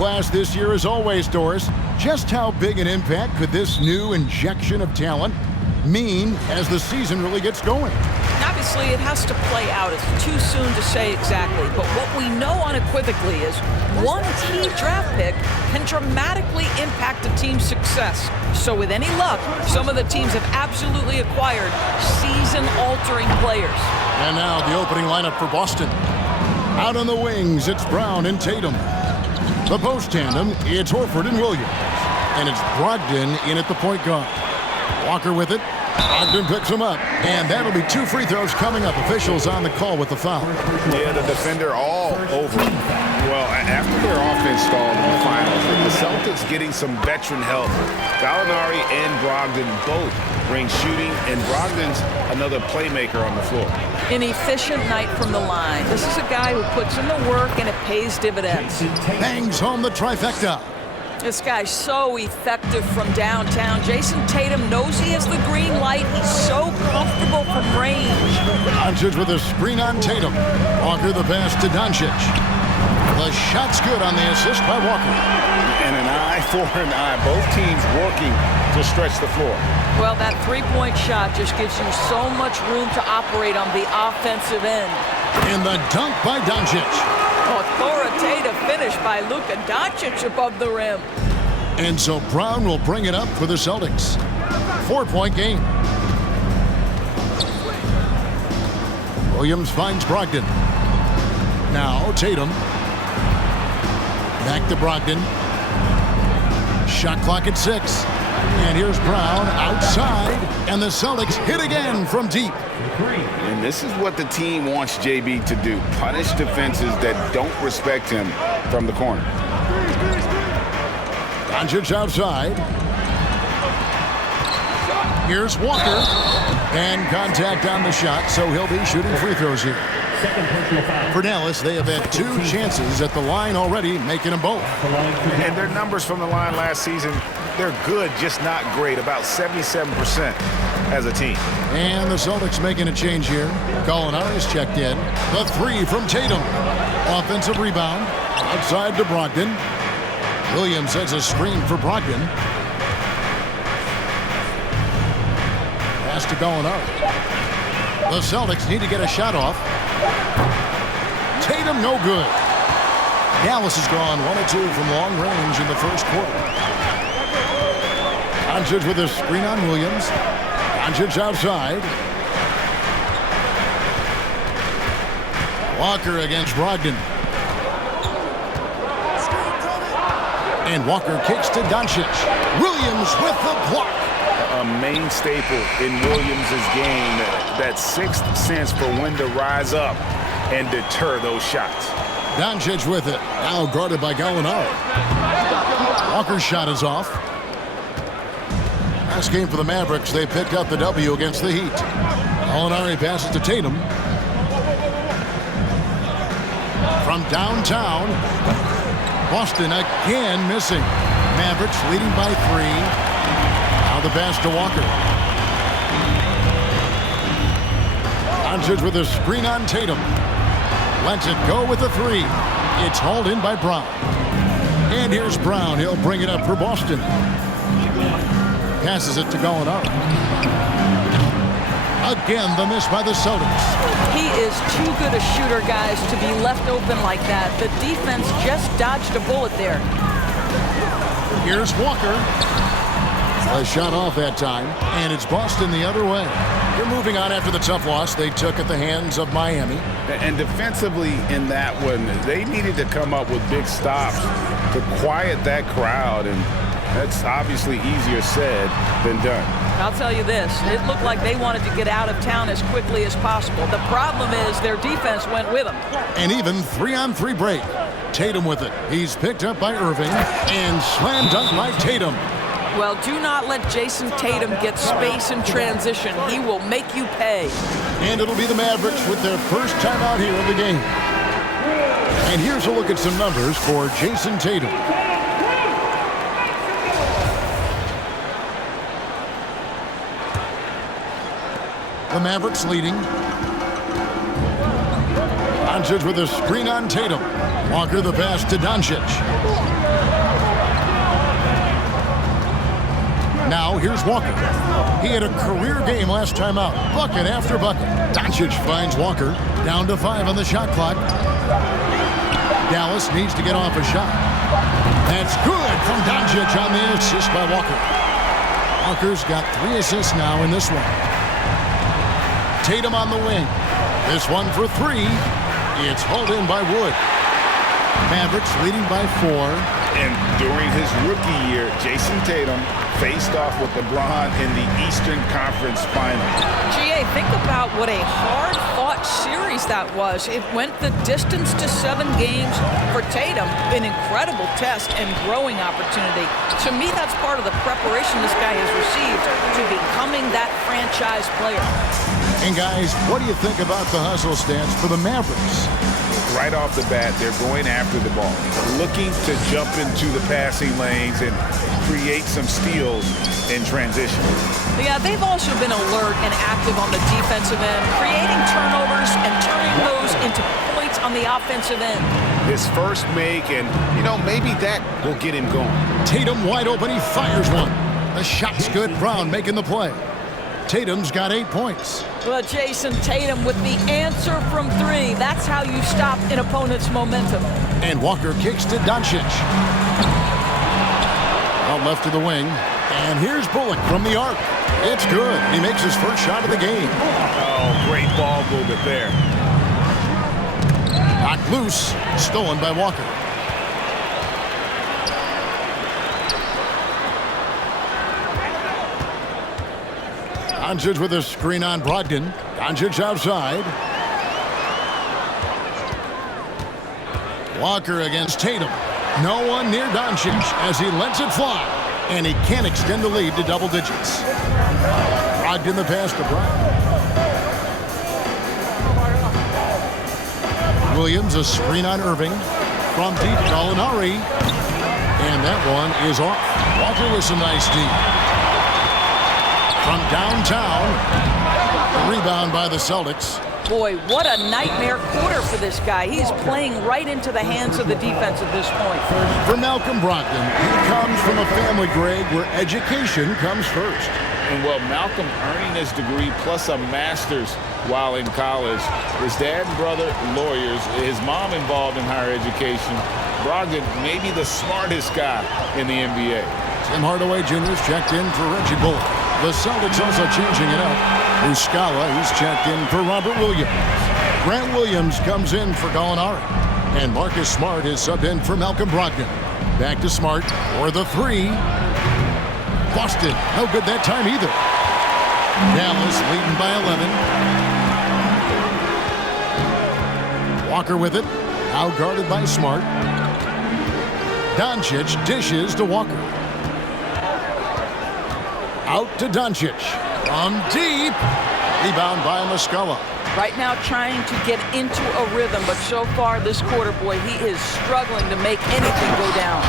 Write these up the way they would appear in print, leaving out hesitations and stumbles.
class this year as always, Doris. Just how big an impact could this new injection of talent mean as the season really gets going? Obviously, it has to play out. It's too soon to say exactly. But what we know unequivocally is one key draft pick can dramatically impact a team's success. So with any luck, some of the teams have absolutely acquired season-altering players. And now the opening lineup for Boston. Out on the wings, it's Brown and Tatum. The post tandem, it's Horford and Williams. And it's Brogdon in at the point guard. Walker with it. Brogdon picks him up. And that'll be 2 free throws coming up. Officials on the call with the foul. Yeah, the defender all over him. Well, after their offense stalled in the finals, the Celtics getting some veteran help. Gallinari and Brogdon both bring shooting, and Brogdon's another playmaker on the floor. An efficient night from the line. This is a guy who puts in the work, and it pays dividends. Bangs home the trifecta. This guy's so effective from downtown. Jason Tatum knows he has the green light. He's so comfortable from range. Doncic with a screen on Tatum. Walker the pass to Doncic. The shot's good on the assist by Walker. And an eye for an eye. Both teams working to stretch the floor. Well, that three-point shot just gives you so much room to operate on the offensive end. In the dunk by Doncic. Authoritative finish by Luka Doncic above the rim. And so Brown will bring it up for the Celtics. 4-point game. Williams finds Brogdon. Now Tatum. Back to Brogdon. Shot clock at 6. And here's Brown outside. And the Celtics hit again from deep. And this is what the team wants JB to do. Punish defenses that don't respect him from the corner. Doncic outside. Here's Walker. And contact on the shot, so he'll be shooting free throws here. For Dallas, they have had 2 chances at the line already, making them both. And their numbers from the line last season, they're good, just not great. About 77% as a team. And the Celtics making a change here. Gallinari's checked in. The 3 from Tatum. Offensive rebound. Outside to Brogdon. Williams sets a screen for Brogdon. Pass to Gallinari. The Celtics need to get a shot off. Tatum no good. Dallas has gone 1 of 2 from long range in the first quarter. Doncic with a screen on Williams. Doncic outside. Walker against Brogdon. And Walker kicks to Doncic. Williams with the block. A main staple in Williams' game, that 6th sense for when to rise up and deter those shots. Doncic with it. Now guarded by Gallinari. Walker's shot is off. Last game for the Mavericks, they picked up the W against the Heat. Gallinari passes to Tatum. From downtown, Boston again missing. Mavericks leading by 3. Now the pass to Walker. Doncic with a screen on Tatum. Lets it go with a 3. It's hauled in by Brown. And here's Brown. He'll bring it up for Boston. Passes it to Gallinari. Again, the miss by the Celtics. He is too good a shooter, guys, to be left open like that. The defense just dodged a bullet there. Here's Walker. A shot off that time, and it's Boston the other way. They're moving on after the tough loss they took at the hands of Miami. And defensively in that one, they needed to come up with big stops to quiet that crowd, and that's obviously easier said than done. I'll tell you this, it looked like they wanted to get out of town as quickly as possible. The problem is their defense went with them. An even 3-on-3 break. Tatum with it. He's picked up by Irving, and slam dunk by Tatum. Well, do not let Jason Tatum get space in transition. He will make you pay. And it'll be the Mavericks with their first time out here in the game. And here's a look at some numbers for Jason Tatum. The Mavericks leading. Doncic with a screen on Tatum. Walker the pass to Doncic. Now here's Walker. He had a career game last time out. Bucket after bucket. Doncic finds Walker. Down to 5 on the shot clock. Dallas needs to get off a shot. That's good from Doncic on the assist by Walker. Walker's got 3 assists now in this one. Tatum on the wing. This one for 3. It's hauled in by Wood. Mavericks leading by 4. And during his rookie year, Jason Tatum faced off with LeBron in the Eastern Conference Finals. GA, think about what a hard-fought series that was. It went the distance to 7 games for Tatum. An incredible test and growing opportunity. To me, that's part of the preparation this guy has received to becoming that franchise player. And guys, what do you think about the hustle stance for the Mavericks? Right off the bat, they're going after the ball, looking to jump into the passing lanes and create some steals in transition. Yeah, they've also been alert and active on the defensive end, creating turnovers and turning those into points on the offensive end. His first make, and, maybe that will get him going. Tatum wide open, he fires one. The shot's good, Brown making the play. Tatum's got 8 points. Well, Jason Tatum with the answer from 3. That's how you stop an opponent's momentum. And Walker kicks to Doncic. Out left to the wing. And here's Bullock from the arc. It's good. He makes his first shot of the game. Oh, great ball movement there. Knocked loose. Stolen by Walker. Doncic with a screen on Brogdon. Doncic outside. Walker against Tatum. No one near Doncic as he lets it fly. And he can't extend the lead to double digits. Brogdon the pass to Brown. Williams a screen on Irving. From deep, Gallinari. And that one is off. Walker with some nice deep. From downtown, rebound by the Celtics. Boy, what a nightmare quarter for this guy. He's playing right into the hands of the defense at this point. For Malcolm Brogdon, he comes from a family, Greg, where education comes first. And Malcolm earning his degree plus a master's while in college. His dad and brother, lawyers. His mom involved in higher education. Brogdon, maybe the smartest guy in the NBA. Tim Hardaway Jr. is checked in for Reggie Bullock. The Celtics also changing it up. Muscala, he's checked in for Robert Williams. Grant Williams comes in for Gallinari. And Marcus Smart is subbed in for Malcolm Brogdon. Back to Smart for the 3. Boston, no good that time either. Dallas leading by 11. Walker with it. Now guarded by Smart. Doncic dishes to Walker. Out to Doncic. From deep. Rebound by Muscala. Right now trying to get into a rhythm, but so far this quarter, boy, he is struggling to make anything go down.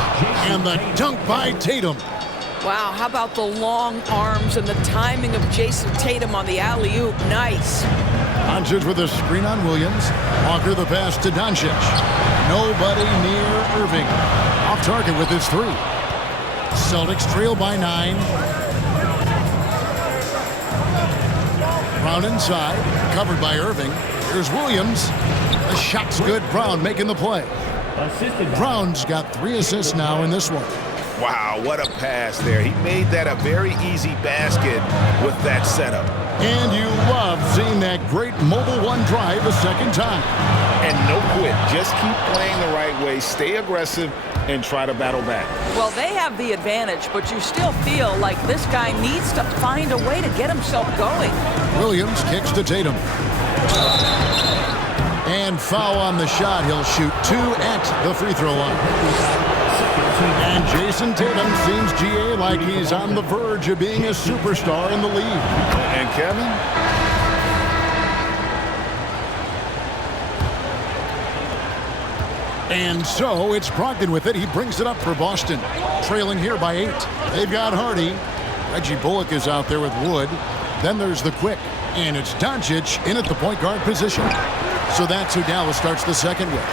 And the dunk by Tatum. Wow, how about the long arms and the timing of Jason Tatum on the alley-oop? Nice. Doncic with a screen on Williams. Walker the pass to Doncic. Nobody near Irving. Off target with his 3. Celtics trail by 9. Brown inside, covered by Irving. Here's Williams. The shot's good. Brown making the play. Brown's got 3 assists now in this one. Wow, what a pass there. He made that a very easy basket with that setup. And you love seeing that great mobile one drive a second time. And no quit. Just keep playing the right way. Stay aggressive and try to battle back. Well, they have the advantage, but you still feel like this guy needs to find a way to get himself going. Williams kicks to Tatum. And foul on the shot. He'll shoot 2 at the free throw line. And Jason Tatum seems, GA, like he's on the verge of being a superstar in the league. And Kevin? And so it's Brogdon with it. He brings it up for Boston. Trailing here by 8. They've got Hardy. Reggie Bullock is out there with Wood. Then there's the quick. And it's Doncic in at the point guard position. So that's who Dallas starts the second with.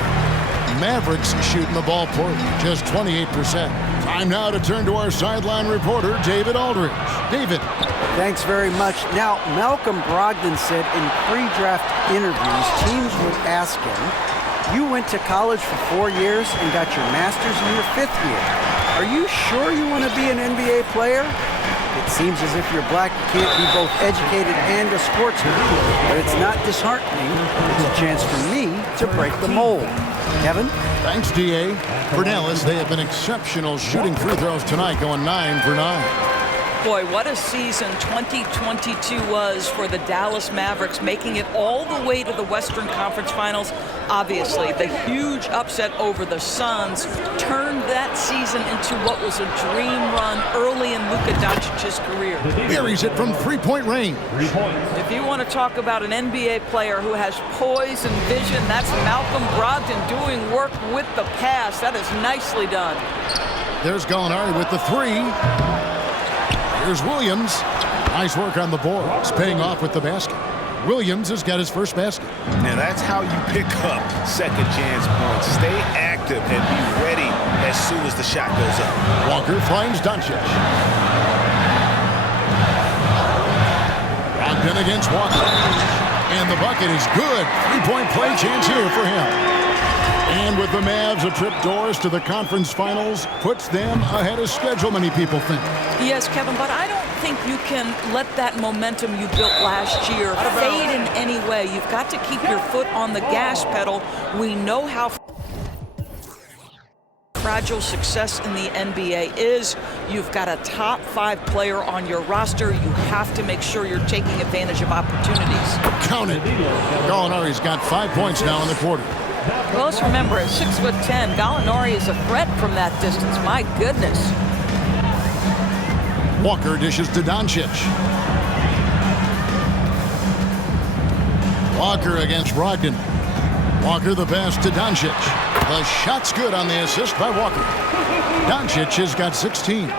Mavericks shooting the ball poorly, just 28%. Time now to turn to our sideline reporter, David Aldridge. David. Thanks very much. Now, Malcolm Brogdon said in pre-draft interviews, teams would ask him, you went to college for 4 years and got your master's in your 5th year. Are you sure you want to be an NBA player? It seems as if you're black, you can't be both educated and a sportsman. But it's not disheartening. It's a chance for me to break the mold. Kevin? Thanks, D.A. For Dallas, they have been exceptional shooting free throws tonight, going 9 for 9. Boy, what a season 2022 was for the Dallas Mavericks, making it all the way to the Western Conference Finals. Obviously, the huge upset over the Suns turned that season into what was a dream run early in Luka Doncic's career. Buries it from three-point range. If you want to talk about an NBA player who has poise and vision, that's Malcolm Brogdon doing work with the pass. That is nicely done. There's Gallinari with the three. Here's Williams. Nice work on the board. It's paying off with the basket. Williams has got his first basket. Now that's how you pick up second chance points. Stay active and be ready as soon as the shot goes up. Walker finds Doncic. Brogdon against Walker. And the bucket is good. Three-point play chance here for him. And with the Mavs a trip doors to the conference finals, puts them ahead of schedule, many people think. Yes, Kevin, but I don't think you can let that momentum you built last year fade in any way. You've got to keep your foot on the gas pedal. We know how fragile success in the NBA is. You've got a top 5 player on your roster. You have to make sure you're taking advantage of opportunities. Count it. Gallinari's got 5 points now in the quarter. Well, let's remember, at 6'10", Gallinari is a threat from that distance. My goodness. Walker dishes to Doncic. Walker against Brogdon. Walker the pass to Doncic. The shot's good on the assist by Walker. Doncic has got 16.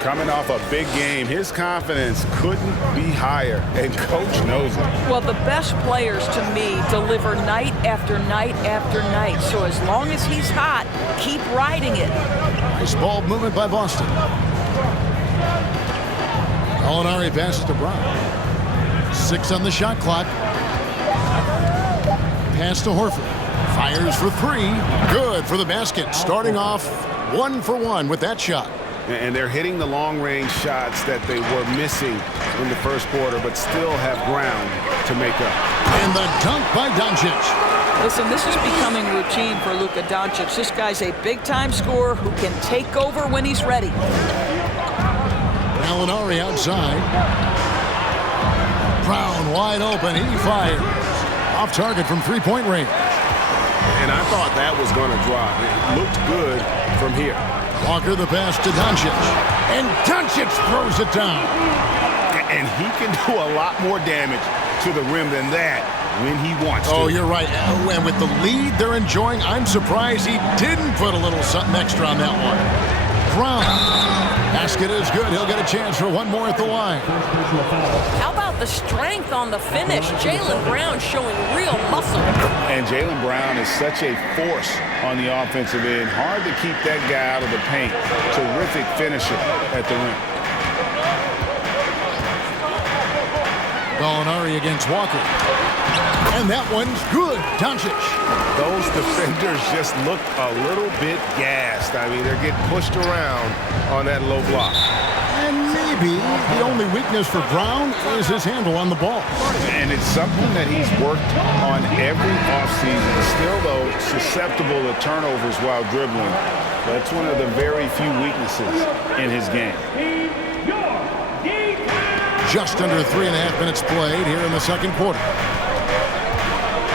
Coming off a big game, his confidence couldn't be higher, and coach knows it. Well, the best players, to me, deliver night after night after night. So as long as he's hot, keep riding it. Nice ball movement by Boston. Gallinari passes to Brown. 6 on the shot clock. Pass to Horford. Fires for 3. Good for the basket. Starting off 1 for 1 with that shot. And they're hitting the long-range shots that they were missing in the first quarter, but still have ground to make up. And the dunk by Doncic. Listen, this is becoming routine for Luka Doncic. This guy's a big-time scorer who can take over when he's ready. Gallinari outside. Brown wide open. He fires. Off target from three-point range. And I thought that was going to drop. It looked good from here. Walker the pass to Doncic. And Doncic throws it down. And he can do a lot more damage to the rim than that when he wants to. Oh, you're right. And with the lead they're enjoying, I'm surprised he didn't put a little something extra on that one. Brown. Basket is good. He'll get a chance for one more at the line. How about the strength on the finish? Jaylen Brown showing real muscle. And Jaylen Brown is such a force on the offensive end. Hard to keep that guy out of the paint. Terrific finisher at the rim. Gallinari against Walker. And that one's good. Doncic. Those defenders just look a little bit gassed. I mean, they're getting pushed around on that low block. And maybe the only weakness for Brown is his handle on the ball. And it's something that he's worked on every offseason. Still, though, susceptible to turnovers while dribbling. That's one of the very few weaknesses in his game. Just under 3.5 minutes played here in the second quarter.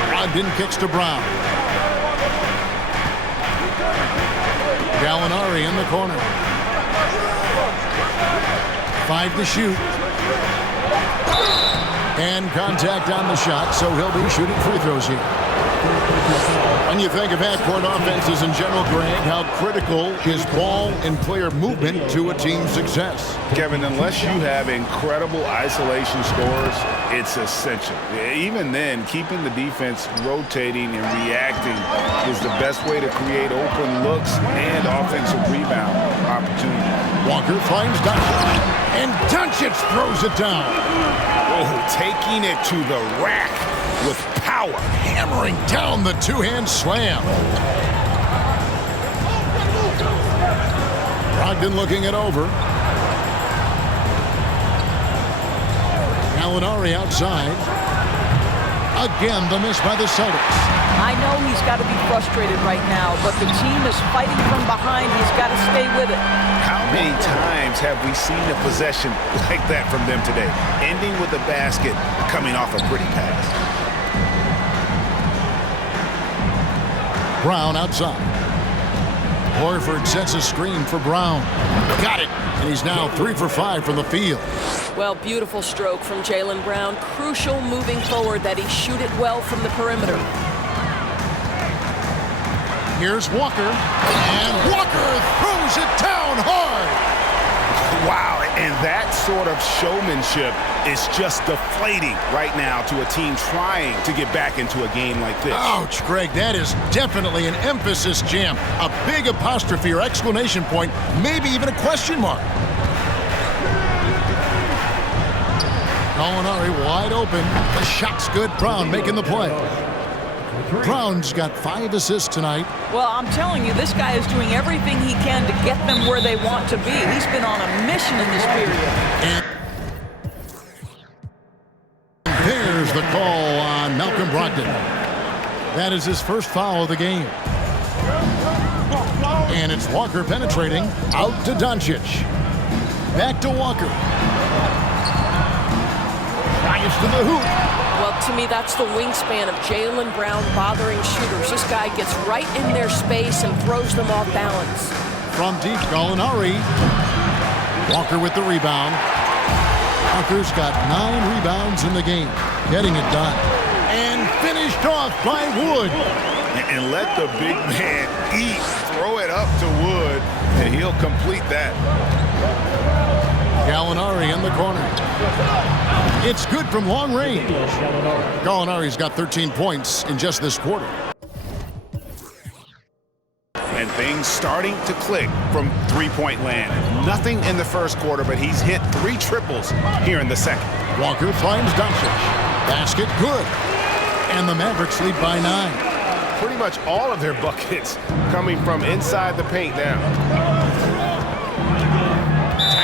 Brogdon kicks to Brown. Gallinari in the corner. 5 to shoot. And contact on the shot, so he'll be shooting free throws here. When you think of half-court offenses in general, Greg, how critical is ball and player movement to a team's success? Kevin, unless you have incredible isolation scores, it's essential. Even then, keeping the defense rotating and reacting is the best way to create open looks and offensive rebound opportunities. Walker finds Doncic, and Doncic throws it down. Oh, taking it to the rack with power. Hammering down the two-hand slam. Brogdon looking it over. Gallinari outside. Again, the miss by the Celtics. I know he's got to be frustrated right now, but the team is fighting from behind. He's got to stay with it. How many times have we seen a possession like that from them today? Ending with a basket, coming off a pretty pass. Brown outside. Horford sets a screen for Brown. Got it. And he's now 3 for 5 from the field. Well, beautiful stroke from Jaylen Brown. Crucial moving forward that he shoot it well from the perimeter. Here's Walker. And Walker throws it down hard. Wow, and that sort of showmanship is just deflating right now to a team trying to get back into a game like this. Ouch, Greg, that is definitely an emphasis jam. A big apostrophe or exclamation point, maybe even a question mark. Gallinari wide open. The shot's good. Brown making the play. Brown's got 5 assists tonight. Well, I'm telling you, this guy is doing everything he can to get them where they want to be. He's been on a mission in this period. And there's the call on Malcolm Brogdon. That is his first foul of the game. And it's Walker penetrating out to Doncic. Back to Walker. Drives to the hoop. Well, to me, that's the wingspan of Jaylen Brown bothering shooters. This guy gets right in their space and throws them off balance. From deep, Gallinari. Walker with the rebound. Walker's got 9 rebounds in the game, getting it done. And finished off by Wood. And let the big man eat. Throw it up to Wood, and he'll complete that. Gallinari in the corner. It's good from long range. Gallinari's got 13 points in just this quarter. And things starting to click from three-point land. Nothing in the first quarter, but he's hit 3 triples here in the second. Walker finds Doncic. Basket good. And the Mavericks lead by 9. Pretty much all of their buckets coming from inside the paint now.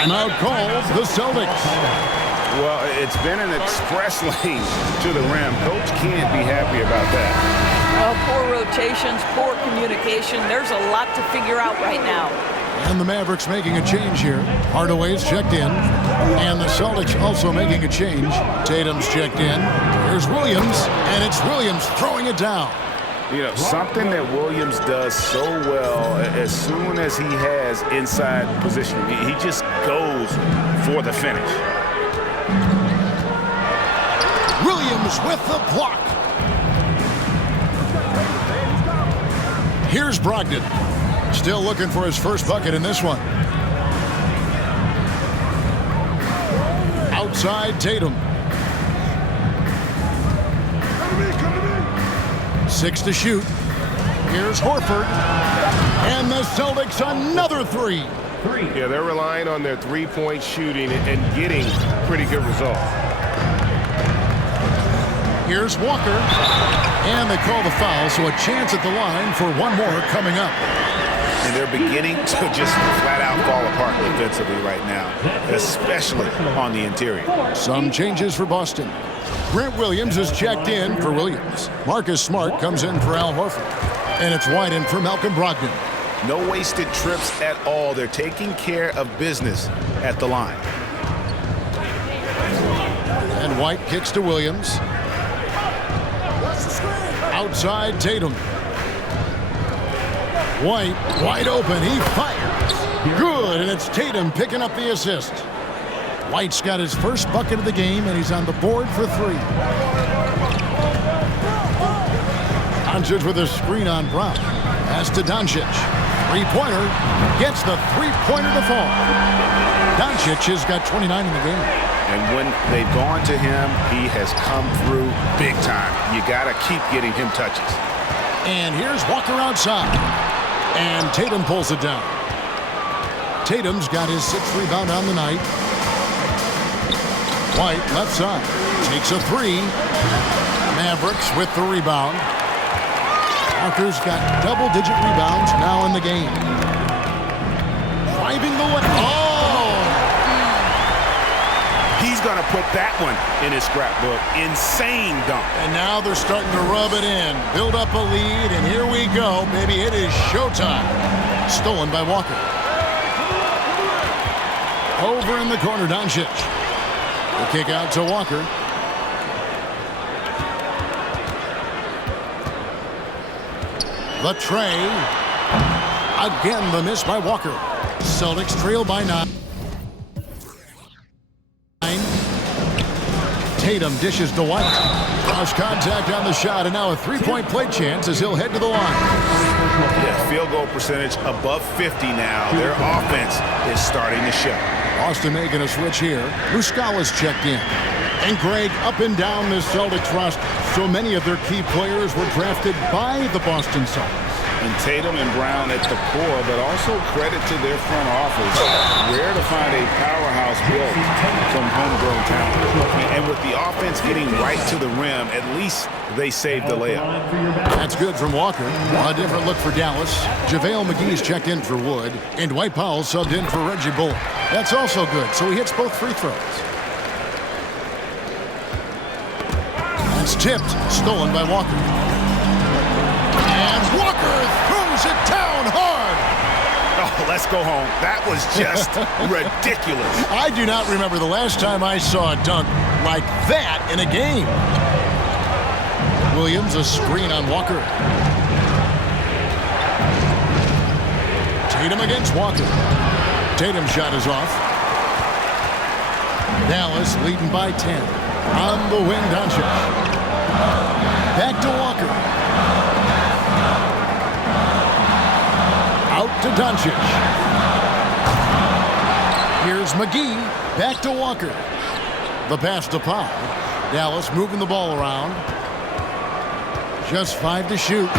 Timeout calls the Celtics. Well, it's been an express lane to the rim. Coach can't be happy about that. Well, poor rotations, poor communication. There's a lot to figure out right now. And the Mavericks making a change here. Hardaway's checked in. And the Celtics also making a change. Tatum's checked in. Here's Williams. And it's Williams throwing it down. You know, something that Williams does so well, as soon as he has inside position, he just goes for the finish. Williams with the block. Here's Brogdon. Still looking for his first bucket in this one. Outside Tatum. 6 to shoot. Here's Horford. And the Celtics another 3. Yeah, they're relying on their three-point shooting and getting pretty good results. Here's Walker. And they call the foul, so a chance at the line for one more coming up. And they're beginning to just flat-out fall apart defensively right now, especially on the interior. Some changes for Boston. Grant Williams is checked in for Williams. Marcus Smart comes in for Al Horford. And it's White in for Malcolm Brogdon. No wasted trips at all. They're taking care of business at the line. And White kicks to Williams. Outside Tatum. White wide open. He fires. Good, and it's Tatum picking up the assist. White's got his first bucket of the game, and he's on the board for 3. Doncic with a screen on Brown. Pass to Doncic. Three-pointer. Gets the three-pointer to fall. Doncic has got 29 in the game. And when they've gone to him, he has come through big time. You got to keep getting him touches. And here's Walker outside. And Tatum pulls it down. Tatum's got his 6th rebound on the night. White, left side. Takes a three. Mavericks with the rebound. Walker's got double-digit rebounds now in the game. Driving the way. Oh! He's going to put that one in his scrapbook. Insane dunk. And now they're starting to rub it in. Build up a lead, and here we go. Maybe it is showtime. Stolen by Walker. Over in the corner, Doncic. The kick out to Walker. The tray. Again, the miss by Walker. Celtics trail by 9. Tatum dishes to White. Cross contact on the shot, and now a three-point play chance as he'll head to the line. Yeah, field goal percentage above 50 now. Their offense is starting to show. Boston making a switch here. Muscala's checked in. And Greg, up and down this Celtics roster, so many of their key players were drafted by the Boston Celtics. And Tatum and Brown at the core, but also credit to their front office. Rare to find a powerhouse built from homegrown talent. And with the offense getting right to the rim, at least they saved the layup. That's good from Walker. A different look for Dallas. JaVale McGee's checked in for Wood. And Dwight Powell subbed in for Reggie Bullock. That's also good, so he hits both free throws. It's tipped, stolen by Walker. And Walker throws it down hard. Oh, let's go home. That was just ridiculous. I do not remember the last time I saw a dunk like that in a game. Williams, a screen on Walker. Tatum against Walker. Tatum's shot is off. Dallas leading by 10. On the wing, Doncic. Back to Walker. Out to Doncic. Here's McGee. Back to Walker. The pass to Powell. Dallas moving the ball around. Just 5 to shoot.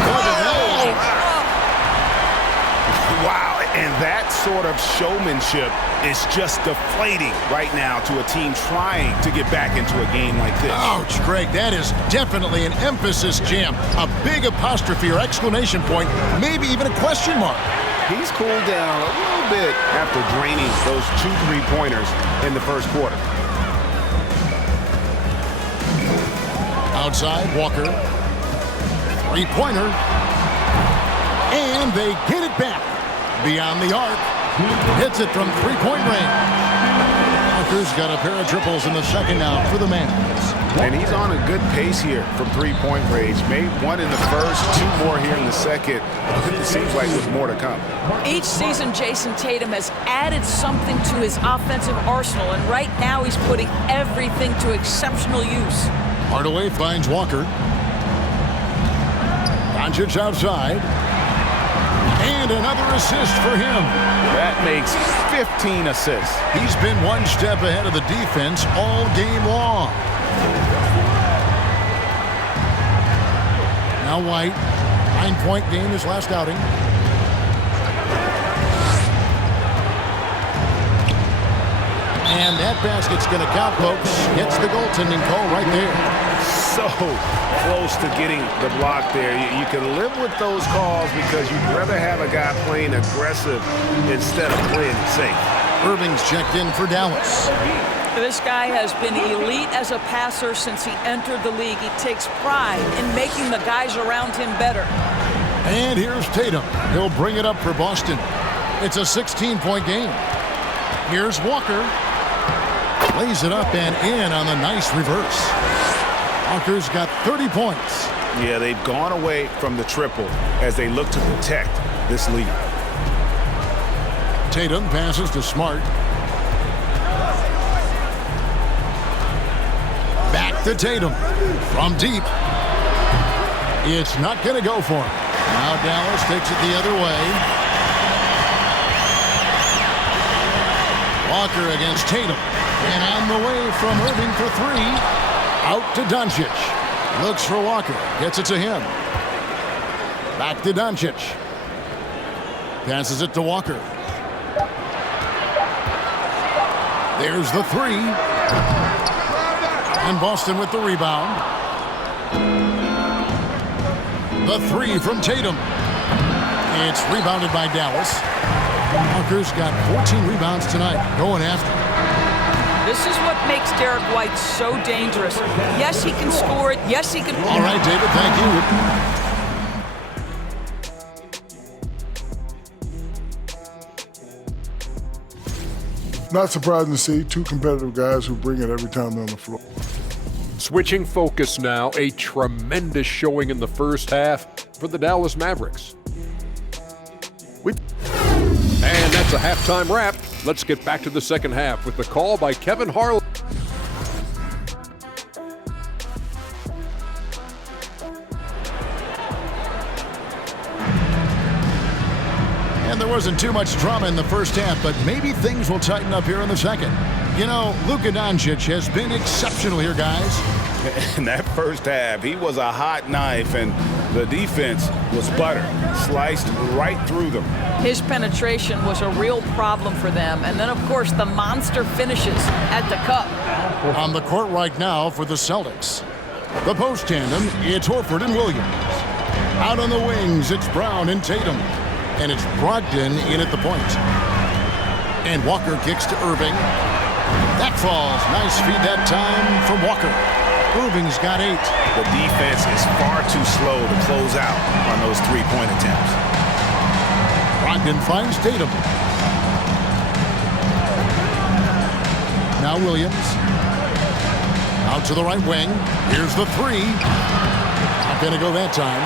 Wow, and that sort of showmanship is just deflating right now to a team trying to get back into a game like this. Ouch, Greg, that is definitely an emphasis jam. A big apostrophe or exclamation point, maybe even a question mark. He's cooled down a little bit after draining those 2 3-pointers in the first quarter. Outside, Walker. Three-pointer. And they get it back. Beyond the arc. Hits it from three-point range. Walker's got a pair of triples in the second now for the Mavs. And he's on a good pace here from three-point range. Made 1 in the first, 2 more here in the second. It seems like there's more to come. Each season, Jason Tatum has added something to his offensive arsenal, and right now he's putting everything to exceptional use. Hardaway finds Walker. Doncic outside. And another assist for him. That makes 15 assists. He's been one step ahead of the defense all game long. Now White, 9-point game his last outing. And that basket's going to count, folks. Gets the goaltending call right there. So close to getting the block there. You can live with those calls because you'd rather have a guy playing aggressive instead of playing it safe. Irving's checked in for Dallas. This guy has been elite as a passer since he entered the league. He takes pride in making the guys around him better. And here's Tatum. He'll bring it up for Boston. It's a 16-point game. Here's Walker. Lays it up and in on the nice reverse. Walker's got 30 points. Yeah, they've gone away from the triple as they look to protect this lead. Tatum passes to Smart. Back to Tatum from deep. It's not going to go for him. Now Dallas takes it the other way. Walker against Tatum. And on the way from Irving for three. Out to Doncic. Looks for Walker. Gets it to him. Back to Doncic. Passes it to Walker. There's the three. And Boston with the rebound. The three from Tatum. It's rebounded by Dallas. Walker's got 14 rebounds tonight. Going after. This is what makes Derek White so dangerous. Yes, he can score it. Yes, he can. All right, David, thank you. Not surprising to see two competitive guys who bring it every time they're on the floor. Switching focus now, a tremendous showing in the first half for the Dallas Mavericks. And that's a halftime wrap. Let's get back to the second half with the call by Kevin Harlan. And there wasn't too much drama in the first half, but maybe things will tighten up here in the second. You know, Luka Doncic has been exceptional here, guys. In that first half, he was a hot knife, and the defense was butter, sliced right through them. His penetration was a real problem for them. And then, of course, the monster finishes at the cup. On the court right now for the Celtics. The post tandem, it's Horford and Williams. Out on the wings, it's Brown and Tatum. And it's Brogdon in at the point. And Walker kicks to Irving. That falls. Nice feed that time from Walker. Irving's got 8. The defense is far too slow to close out on those three-point attempts. Brogdon finds Tatum. Now Williams. Out to the right wing. Here's the three. Not going to go that time.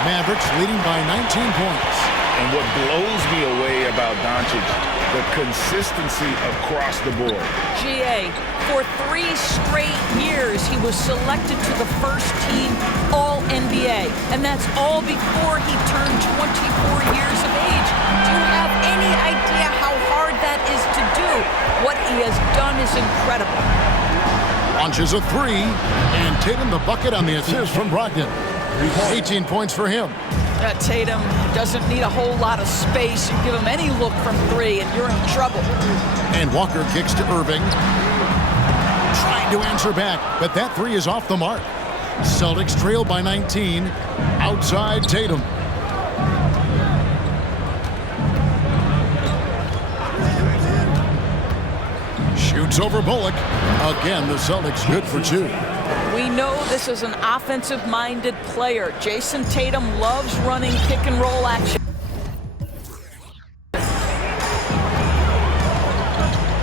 Mavericks leading by 19 points. And what blows me away about Doncic, the consistency across the board. GA, for 3 straight years, he was selected to the first team All-NBA. And that's all before he turned 24 years of age. Do you have any idea how hard that is to do? What he has done is incredible. Launches a three, and Tatum the bucket on the assist from Brogdon. 18 points for him. Tatum doesn't need a whole lot of space. You give him any look from 3 and you're in trouble. And Walker kicks to Irving. Trying to answer back, but that 3 is off the mark. Celtics trail by 19. Outside Tatum. Shoots over Bullock. Again, the Celtics good for 2. We know this is an offensive-minded player. Jason Tatum loves running pick-and-roll action.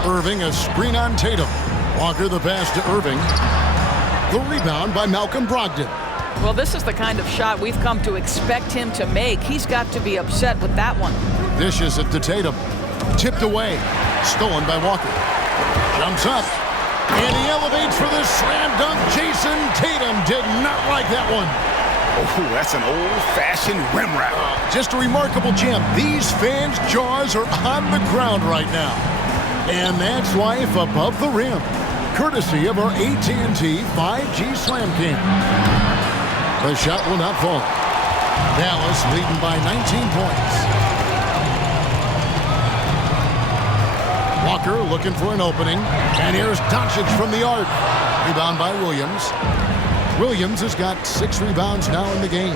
Irving, a screen on Tatum. Walker the pass to Irving. The rebound by Malcolm Brogdon. Well, this is the kind of shot we've come to expect him to make. He's got to be upset with that one. Dishes it to Tatum. Tipped away. Stolen by Walker. Jumps up. And he elevates for the slam dunk. Jason Tatum did not like that one. Oh, that's an old-fashioned rim wrap. Just a remarkable jam. These fans' jaws are on the ground right now. And that's life above the rim. Courtesy of our AT&T 5G Slam Cam. The shot will not fall. Dallas leading by 19 points. Walker looking for an opening. And here's Doncic from the arc. Rebound by Williams. Williams has got 6 rebounds now in the game.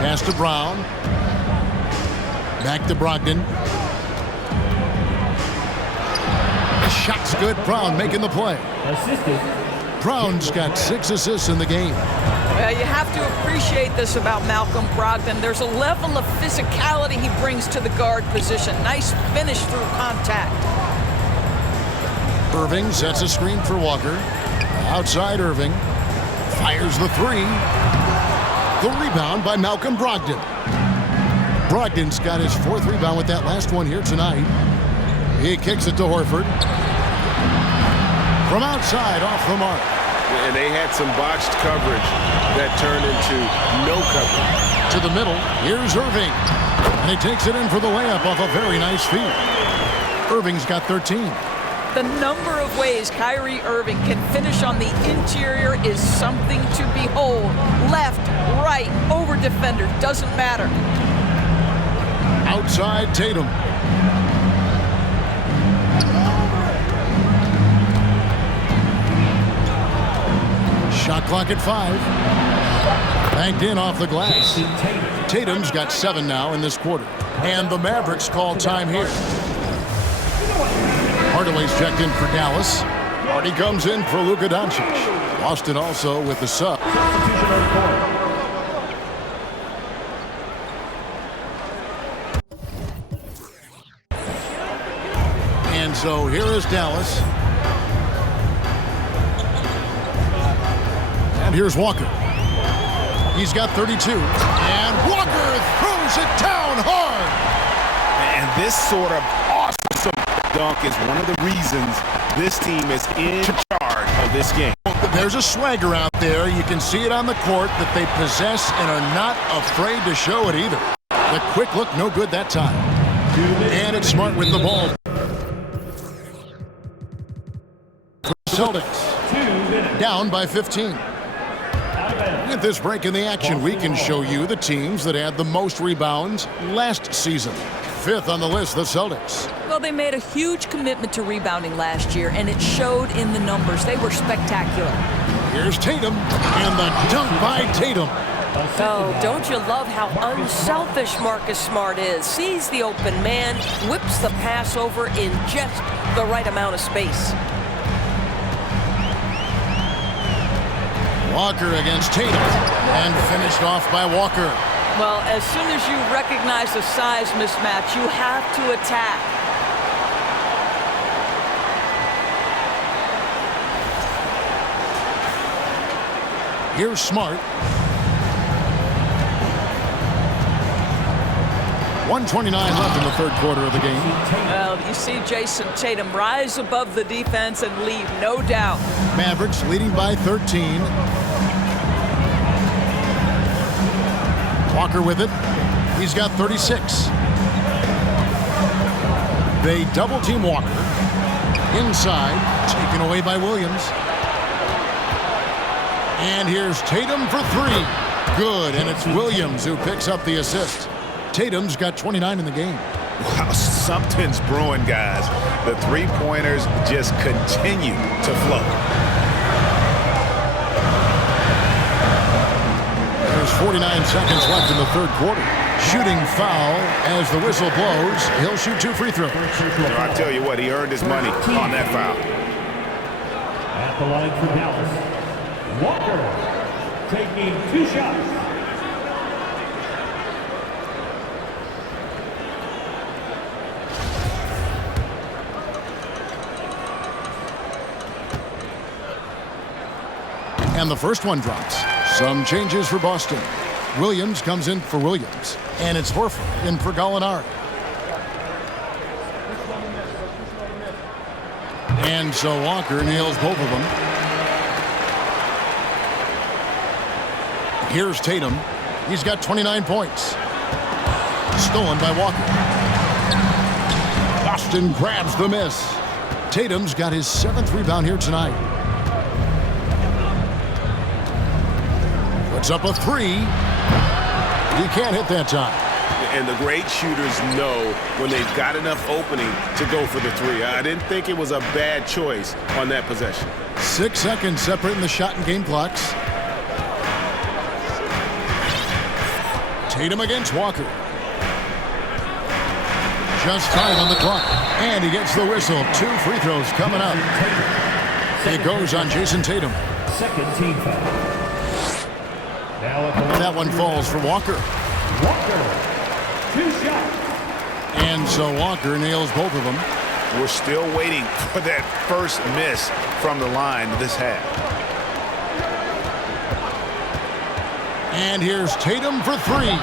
Pass to Brown. Back to Brogdon. The shot's good. Brown making the play. Brown's got 6 assists in the game. Well, you have to appreciate this about Malcolm Brogdon. There's a level of physicality he brings to the guard position. Nice finish through contact. Irving sets a screen for Walker. Outside Irving. Fires the 3. The rebound by Malcolm Brogdon. Brogdon's got his 4th rebound with that last one here tonight. He kicks it to Horford. From outside, off the mark. And they had some botched coverage that turned into no coverage. To the middle, here's Irving. And he takes it in for the layup off a very nice feed. Irving's got 13. The number of ways Kyrie Irving can finish on the interior is something to behold. Left, right, over defender, doesn't matter. Outside Tatum. Shot clock at 5. Banked in off the glass. Tatum's got 7 now in this quarter. And the Mavericks call time here. Hardaway's checked in for Dallas. Hardy comes in for Luka Doncic. Boston also with the sub. And so here is Dallas. And here's Walker. He's got 32. And Walker throws it down hard. And this sort of awesome dunk is one of the reasons this team is in charge of this game. There's a swagger out there. You can see it on the court that they possess and are not afraid to show it either. The quick look, no good that time. And it's Smart with the ball. For the Celtics, down by 15. With this break in the action, we can show you the teams that had the most rebounds last season. 5th on the list, the Celtics. Well, they made a huge commitment to rebounding last year, and it showed in the numbers. They were spectacular. Here's Tatum, and the dunk by Tatum. Oh, don't you love how unselfish Marcus Smart is? Sees the open man, whips the pass over in just the right amount of space. Walker against Tatum, and finished off by Walker. Well, as soon as you recognize the size mismatch, you have to attack. Here's Smart. 1:29 left in the third quarter of the game. Well, you see Jayson Tatum rise above the defense and lead, no doubt. Mavericks leading by 13. Walker with it. He's got 36. They double team Walker. Inside, taken away by Williams. And here's Tatum for 3. Good, and it's Williams who picks up the assist. Tatum's got 29 in the game. Wow, something's brewing, guys. The three-pointers just continue to flow. There's 49 seconds left in the third quarter. Shooting foul as the whistle blows. He'll shoot 2 free throws. I tell you what, he earned his money on that foul. At the line for Dallas, Walker taking 2 shots. And the first one drops. Some changes for Boston. Williams comes in for Williams. And it's Horford in for Gallinari. And so Walker nails both of them. Here's Tatum. He's got 29 points. Stolen by Walker. Boston grabs the miss. Tatum's got his 7th rebound here tonight. Puts up a 3. He can't hit that time. And the great shooters know when they've got enough opening to go for the 3. I didn't think it was a bad choice on that possession. 6 seconds separating the shot and game clocks. Tatum against Walker. Just 5 on the clock. And he gets the whistle. 2 free throws coming up. It goes on Jayson Tatum. Second team foul. That one falls for Walker. Walker, 2 shots. And so Walker nails both of them. We're still waiting for that first miss from the line this half. And here's Tatum for 3.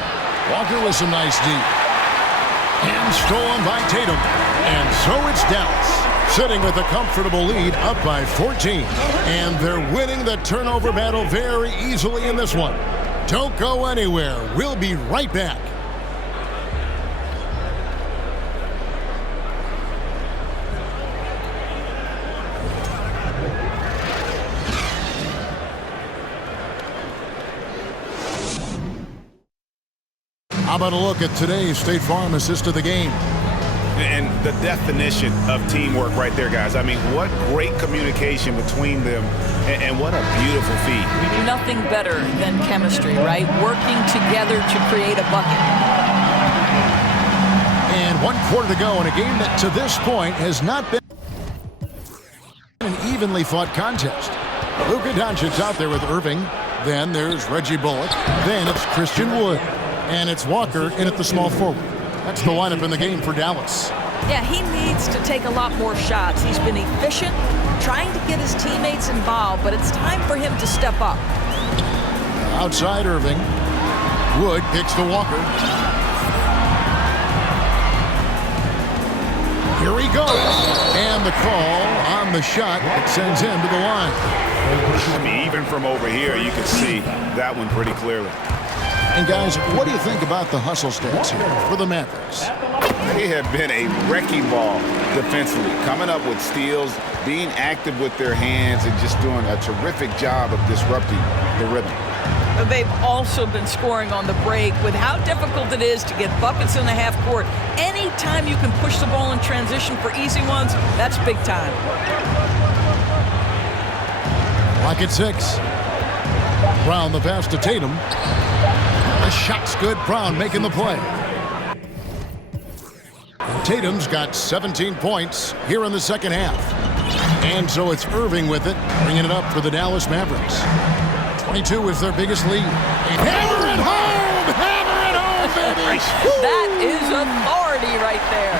Walker with some nice D. And stolen by Tatum. And so it's Dallas. sitting with a comfortable lead, up by 14. And they're winning the turnover battle very easily in this one. Don't go anywhere. We'll be right back. How about a look at today's State Farm assist of the game? And the definition of teamwork right there, guys. I mean, what great communication between them, and what a beautiful feed. Nothing better than chemistry, right? Working together to create a bucket. And 1 quarter to go in a game that to this point has not been an evenly fought contest. Luka Doncic's out there with Irving. Then there's Reggie Bullock. Then it's Christian Wood. And it's Walker in at the small forward. That's the lineup in the game for Dallas. Yeah, he needs to take a lot more shots. He's been efficient, trying to get his teammates involved, but it's time for him to step up. Outside Irving. Wood kicks to Walker. Here he goes. And the call on the shot that sends him to the line. I mean, even from over here, you can see that one pretty clearly. And guys, what do you think about the hustle stats here for the Mavericks? They have been a wrecking ball defensively, coming up with steals, being active with their hands, and just doing a terrific job of disrupting the rhythm. They've also been scoring on the break. With how difficult it is to get buckets in the half court, anytime you can push the ball in transition for easy ones, that's big time. Lock at 6. Brown the pass to Tatum. The shot's good. Brown making the play. Tatum's got 17 points here in the second half. And so it's Irving with it, bringing it up for the Dallas Mavericks. 22 is their biggest lead. Hammer it home! Hammer it home, baby! That is authority right there.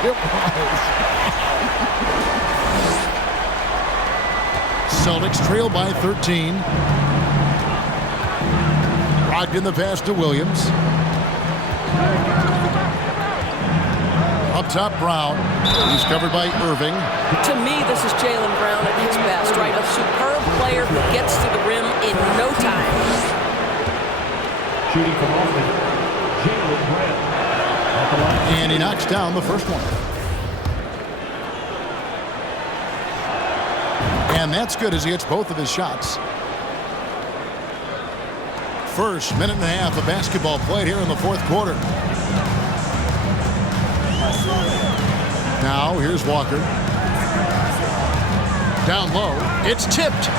Celtics trail by 13. Brogdon the pass to Williams. Up top, Brown. He's covered by Irving. To me, this is Jaylen Brown at his best, right? A superb player who gets to the rim in no time. Shooting from Austin, Jaylen Brown. At the line. And he knocks down the first one. And that's good as he hits both of his shots. First minute and a half of basketball played here in the fourth quarter. Now here's Walker. Down low. It's tipped.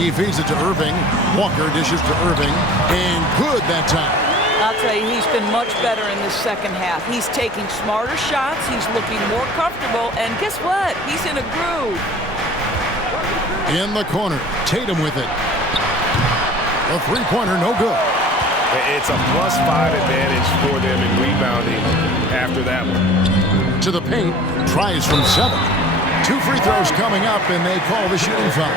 He feeds it to Irving. Walker dishes to Irving. And good that time. I'll tell you, he's been much better in the second half. He's taking smarter shots. He's looking more comfortable. And guess what? He's in a groove. In the corner. Tatum with it. A three-pointer, no good. It's a +5 advantage for them in rebounding after that one. To the paint, tries from 7. 2 free throws coming up, and they call the shooting foul.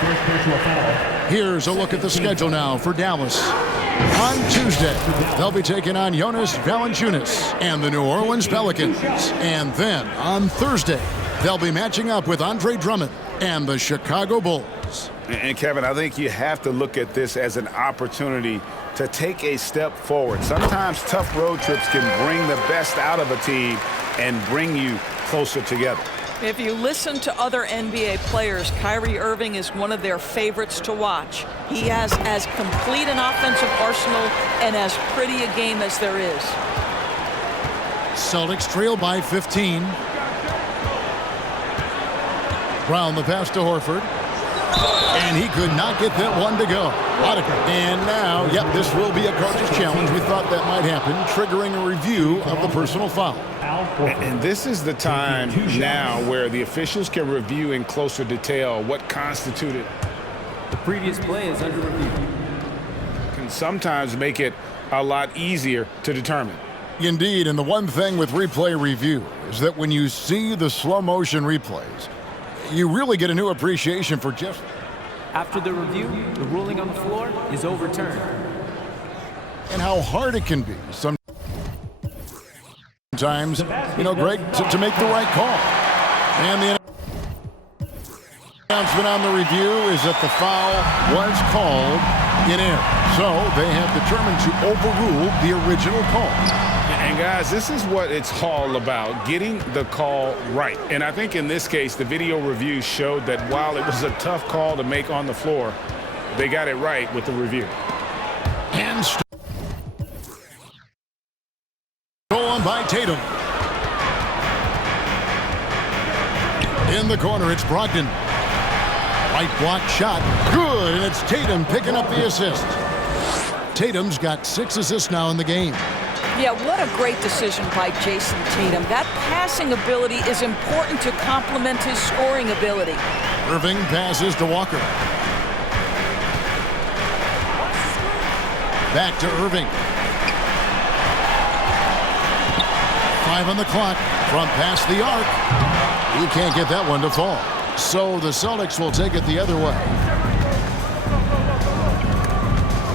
First personal foul. Here's a look at the schedule now for Dallas. On Tuesday, they'll be taking on Jonas Valanciunas and the New Orleans Pelicans. And then on Thursday, they'll be matching up with Andre Drummond and the Chicago Bulls. And Kevin, I think you have to look at this as an opportunity to take a step forward. Sometimes tough road trips can bring the best out of a team and bring you closer together. If you listen to other NBA players, Kyrie Irving is one of their favorites to watch. He has as complete an offensive arsenal and as pretty a game as there is. Celtics trail by 15. Brown the pass to Horford. And he could not get that one to go. And now, yep, this will be a coach's challenge. We thought that might happen, triggering a review of the personal foul. And this is the time now where the officials can review in closer detail what constituted. The previous play is under review. Can sometimes make it a lot easier to determine. Indeed, and the one thing with replay review is that when you see the slow motion replays, you really get a new appreciation for just. After the review, the ruling on the floor is overturned. And how hard it can be sometimes, you know, Greg, to make the right call. And the Announcement on the review is that the foul was called in air. So they have determined to overrule the original call. And guys, this is what it's all about, getting the call right. And I think in this case, the video review showed that while it was a tough call to make on the floor, they got it right with the review. And stolen by Tatum. In the corner, it's Brogdon. Right block shot, good, and it's Tatum picking up the assist. Tatum's got 6 assists now in the game. Yeah, what a great decision by Jayson Tatum. That passing ability is important to complement his scoring ability. Irving passes to Walker. Back to Irving. 5 on the clock from past the arc. He can't get that one to fall. So the Celtics will take it the other way.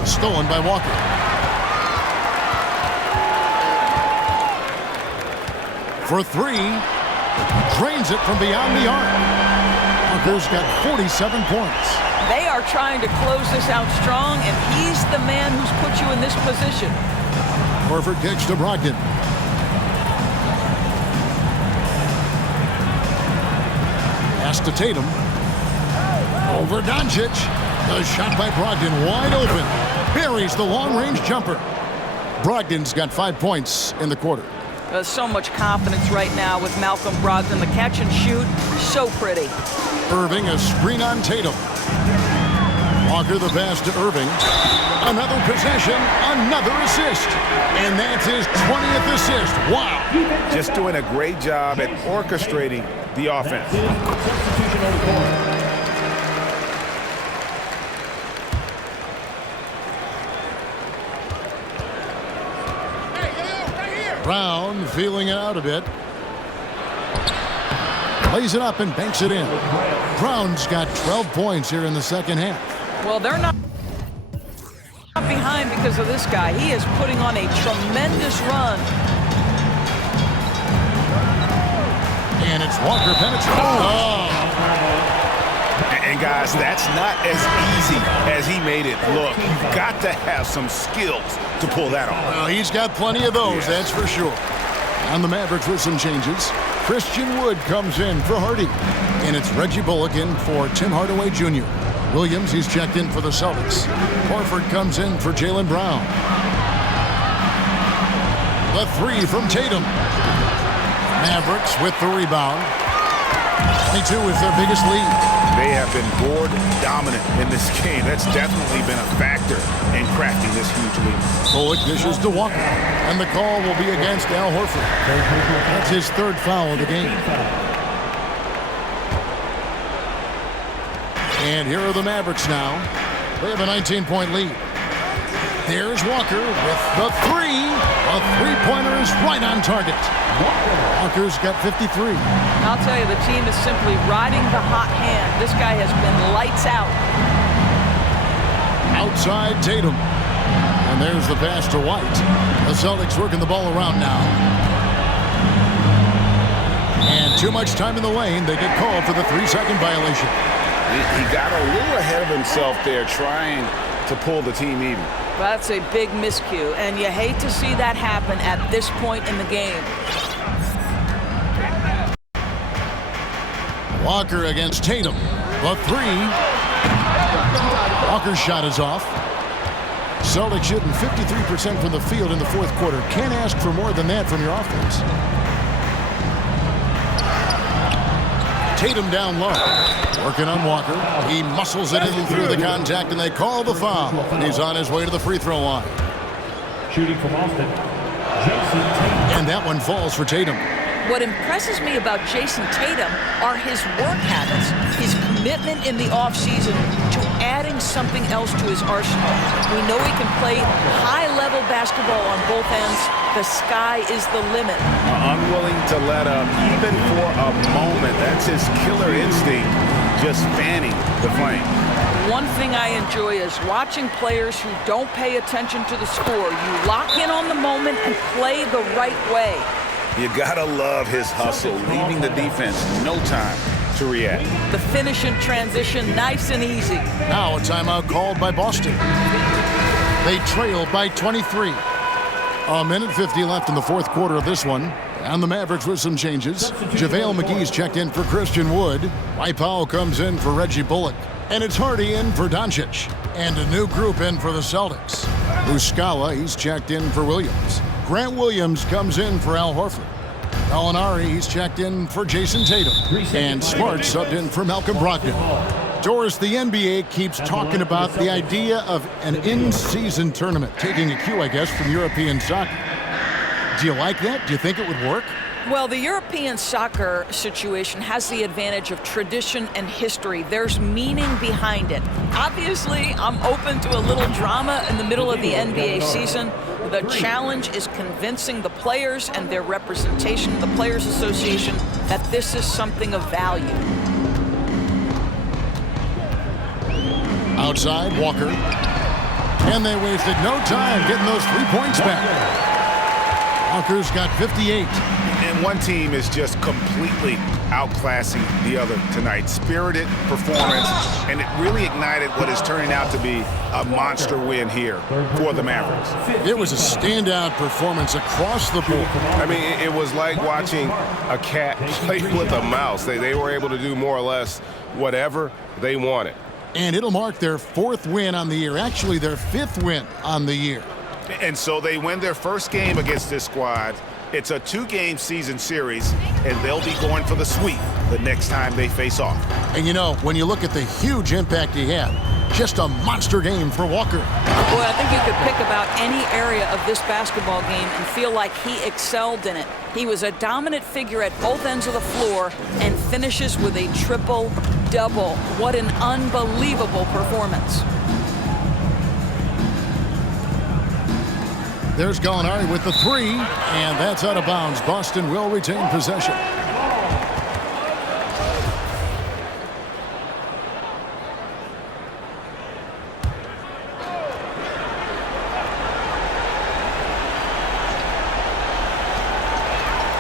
Stolen by Walker. For 3. Drains it from beyond the arc. Walker's got 47 points. They are trying to close this out strong, and he's the man who's put you in this position. Horford kicks to Brogdon. Pass to Tatum. Over Doncic. The shot by Brogdon wide open. Buries the long-range jumper. Brogdon's got 5 points in the quarter. There's so much confidence right now with Malcolm Brogdon. The catch and shoot, so pretty. Irving a screen on Tatum. Walker the pass to Irving. Another possession, another assist. And that's his 20th assist. Wow. Just doing a great job at orchestrating the offense. Substitution on the court. Brown feeling it out a bit. Plays it up and banks it in. Brown's got 12 points here in the second half. Well, they're not behind because of this guy. He is putting on a tremendous run. And it's Walker penetrating. Oh. And guys, that's not as easy as he made it look. You've got to have some skills to pull that off. Well, he's got plenty of those, that's for sure. On the Mavericks with some changes. Christian Wood comes in for Hardy. And it's Reggie Bullock in for Tim Hardaway Jr. Williams, he's checked in for the Celtics. Horford comes in for Jaylen Brown. The 3 from Tatum. Mavericks with the rebound. 22 is their biggest lead. They have been board dominant in this game. That's definitely been a factor in crafting this huge lead. Bullock dishes to Walker. And the call will be against Al Horford. That's his 3rd foul of the game. And here are the Mavericks now. They have a 19-point lead. There's Walker with the 3. A three-pointer is right on target. Walker's got 53. I'll tell you, the team is simply riding the hot hand. This guy has been lights out. Outside Tatum. And there's the pass to White. The Celtics working the ball around now. And too much time in the lane. They get called for the 3-second violation. He got a little ahead of himself there trying to pull the team even. That's a big miscue, and you hate to see that happen at this point in the game. Walker against Tatum. The 3. Walker's shot is off. Celtics shooting 53% from the field in the 4th quarter. Can't ask for more than that from your offense. Tatum down low. Working on Walker. He muscles it in through the contact, and they call the foul. And he's on his way to the free throw line. Shooting from Austin, Jayson Tatum. And that one falls for Tatum. What impresses me about Jayson Tatum are his work habits, his commitment in the offseason to adding something else to his arsenal. We know he can play high-level basketball on both ends. The sky is the limit. Unwilling to let up even for a moment. That's his killer instinct, just fanning the flame. One thing I enjoy is watching players who don't pay attention to the score. You lock in on the moment and play the right way. You gotta love his hustle, leaving the defense no time to react. The finish in transition, nice and easy. Now a timeout called by Boston. They trail by 23. A minute 50 left in the fourth quarter of this one. And the Mavericks with some changes. JaVale McGee's checked in for Christian Wood. Dwight Powell comes in for Reggie Bullock. And it's Hardy in for Doncic. And a new group in for the Celtics. Muscala, he's checked in for Williams. Grant Williams comes in for Al Horford. Gallinari, he's checked in for Jason Tatum. And Smart subbed in for Malcolm Brogdon. Doris, the NBA keeps talking about the idea of an in-season tournament, taking a cue, I guess, from European soccer. Do you like that? Do you think it would work? Well, the European soccer situation has the advantage of tradition and history. There's meaning behind it. Obviously, I'm open to a little drama in the middle of the NBA season. The challenge is convincing the players and their representation, the Players Association, that this is something of value. Outside, Walker. And they wasted no time getting those 3 points back. Walker's got 58. And one team is just completely outclassing the other tonight. Spirited performance, and it really ignited what is turning out to be a monster win here for the Mavericks. It was a standout performance across the board. I mean, it was like watching a cat play with a mouse. They were able to do more or less whatever they wanted. And it'll mark their 4th win on the year, actually their 5th win on the year. And so they win their first game against this squad. It's a 2-game season series, and they'll be going for the sweep the next time they face off. And you know, when you look at the huge impact he had, just a monster game for Walker. Boy, I think you could pick about any area of this basketball game and feel like he excelled in it. He was a dominant figure at both ends of the floor and finishes with a triple-double. What an unbelievable performance. There's Gallinari with the 3, and that's out of bounds. Boston will retain possession.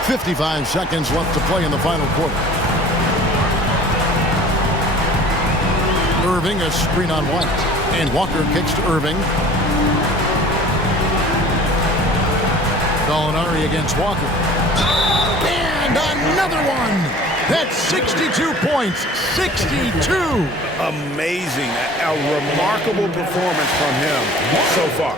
"55 seconds left to play in the final quarter. Irving, a screen on White. And Walker kicks to Irving. Gallinari against Walker. And another one! That's 62 points. 62! Amazing. A remarkable performance from him so far.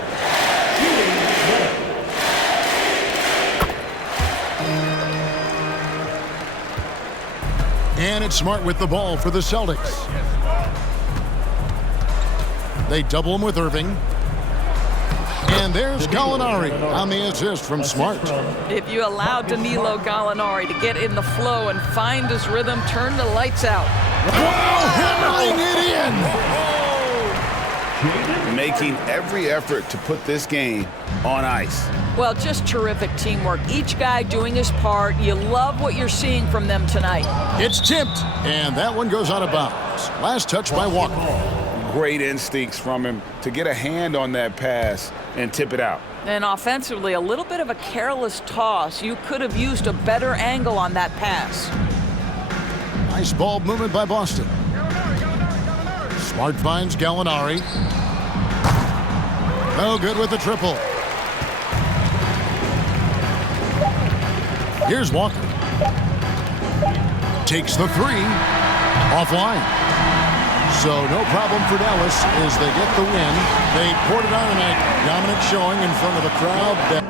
And it's Smart with the ball for the Celtics. They double him with Irving. And there's Gallinari on the assist from Smart. If you allow Danilo Gallinari to get in the flow and find his rhythm, turn the lights out. Wow, hammering it in! Making every effort to put this game on ice. Well, just terrific teamwork. Each guy doing his part. You love what you're seeing from them tonight. It's tipped, and that one goes out of bounds. Last touch by Walker. Great instincts from him to get a hand on that pass and tip it out. And offensively, a little bit of a careless toss. You could have used a better angle on that pass. Nice ball movement by Boston. Smart finds Gallinari. No good with the triple. Here's Walker. Takes the 3. Offline. So no problem for Dallas as they get the win. They poured it on tonight. Dominant showing in front of a crowd that